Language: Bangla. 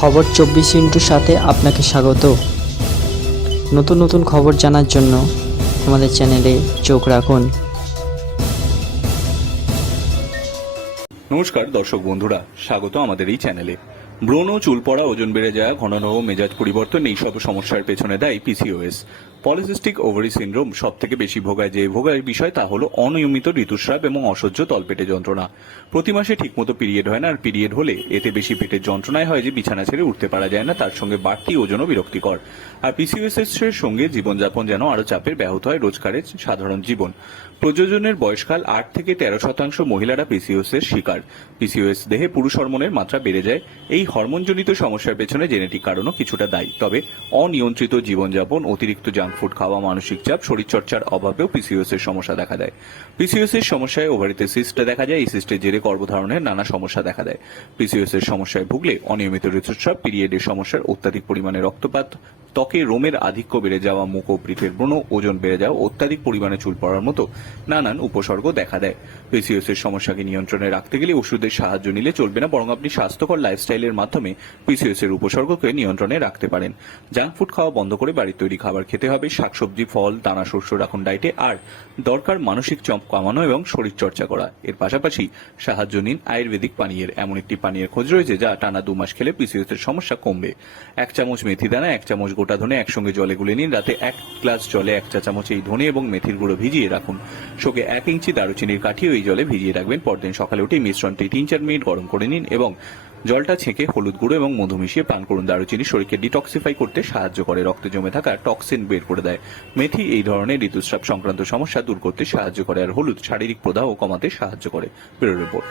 খবর চব্বিশ ইন্টুর সাথে আপনাকে স্বাগত। নতুন নতুন খবর জানার জন্য আমাদের চ্যানেলে চোখ রাখুন। নমস্কার দর্শক বন্ধুরা, স্বাগত আমাদের এই চ্যানেলে। ব্রণ চুল পড়া ওজন বেড়ে যাওয়া ঘন মেজাজ পরিবর্তন, এইসব সমস্যার পেছনে দেয় পিসিওএস পলিসিস্টিক ওভারি সিন্ড্রোম সব থেকে বেশি ভোগায় যে ভোগায় বিষয় তা হলো অনিয়মিত ঋতুস্রাব এবং অসহ্য তলপেটে যন্ত্রণা। প্রতি মাসে ঠিকমতো পিরিয়ড হয় না আর পিরিয়ড হলে এতে বেশি পেটের যন্ত্রণায় হয় যে বিছানা ছেড়ে উঠতে পারা যায় না, তার সঙ্গে বাড়তি ওজনও বিরক্তিকর। আর পিসিওএস এর সঙ্গে জীবনযাপন যেন আরও চাপের ব্যাহত হয় রোজকারের সাধারণ জীবন। প্রযোজনের বয়সকাল আট থেকে তেরো শতাংশ মহিলারা পিসিওএস এর শিকার। পিসিওএস দেহে পুরুষ হরমোনের মাত্রা বেড়ে যায়। এই হরমোনজনিত সমস্যার পেছনে জেনেটিক কারণও কিছুটা দায়ী। তবে অনিয়ন্ত্রিত জীবনযাপন, অতিরিক্ত জাঙ্ক ফুড খাওয়া মানসিক চাপ, শরীরচর্চার অভাবেও পিসিওএস এর সমস্যা দেখা দেয়। পিসিওএস এর সমস্যায় ওভারিতে সিস্ট দেখা যায়, এই সিস্টের জেরে গর্ভধারণের নানা সমস্যা দেখা দেয়। পিসিওএস এর সমস্যায় ভুগলে অনিয়মিত ঋতুস্রাব পিরিয়ডের সমস্যার অত্যাধিক পরিমাণে রক্তপাত, ত্বকে রোমের আধিক্য বেড়ে যাওয়া, মুখ ও পিঠের ব্রণ, ওজন বেড়ে যাওয়া, অত্যাধিক পরিমাণে চুল পড়ার মতো নানান উপসর্গ দেখা দেয়। পিসিওএস এর সমস্যাকে নিয়ন্ত্রণে রাখতে গেলে ওষুধের সাহায্য নিলে চলবে না, বরং আপনি স্বাস্থ্যকর লাইফস্টাইলের মাধ্যমে পিসিওএস এর উপসর্গকে নিয়ন্ত্রণে রাখতে পারেন। জাঙ্ক ফুড খাওয়া বন্ধ করে বাড়ির তৈরি খাবার খেতে হবে। শাকসবজি, ফল, দানা, শস্য, রাখুন ডায়েটে আর দরকার মানসিক চাপ কমানো এবং শরীর চর্চা করা। এর পাশাপাশি সাহায্য নিন আয়ুর্বেদিক পানীয়ের। এমন একটি পানীয়ের খোঁজ রয়েছে যা টানা দু মাস খেলে পিসিওএস এর সমস্যা কমবে। এক চামচ মেথি দানা, এক চামচ গোটা ধনে একসঙ্গে জলে গুলে নিন। রাতে এক গ্লাস জলে এক চা চামচ এই ধনে এবং মেথির গুঁড়ো ভিজিয়ে রাখুন। শোকে এক ইঞ্চি দারুচিনির কাঠিও এই জলে ভিজিয়ে রাখবেন। পরদিন সকালে উঠে মিশ্রণটি তিন চার মিনিট গরম করে নিন এবং জলটা ছেঁকে হলুদ গুঁড়ো এবং মধু মিশিয়ে পান করুন। দারুচিনি শরীরকে ডিটক্সিফাই করতে সাহায্য করে। রক্তে জমে থাকা টক্সিন বের করে দেয়। মেথি এই ধরনের ঋতুস্রাব সংক্রান্ত সমস্যা দূর করতে সাহায্য করে, আর হলুদ শারীরিক প্রদাহ কমাতে সাহায্য করে। রিপোর্ট।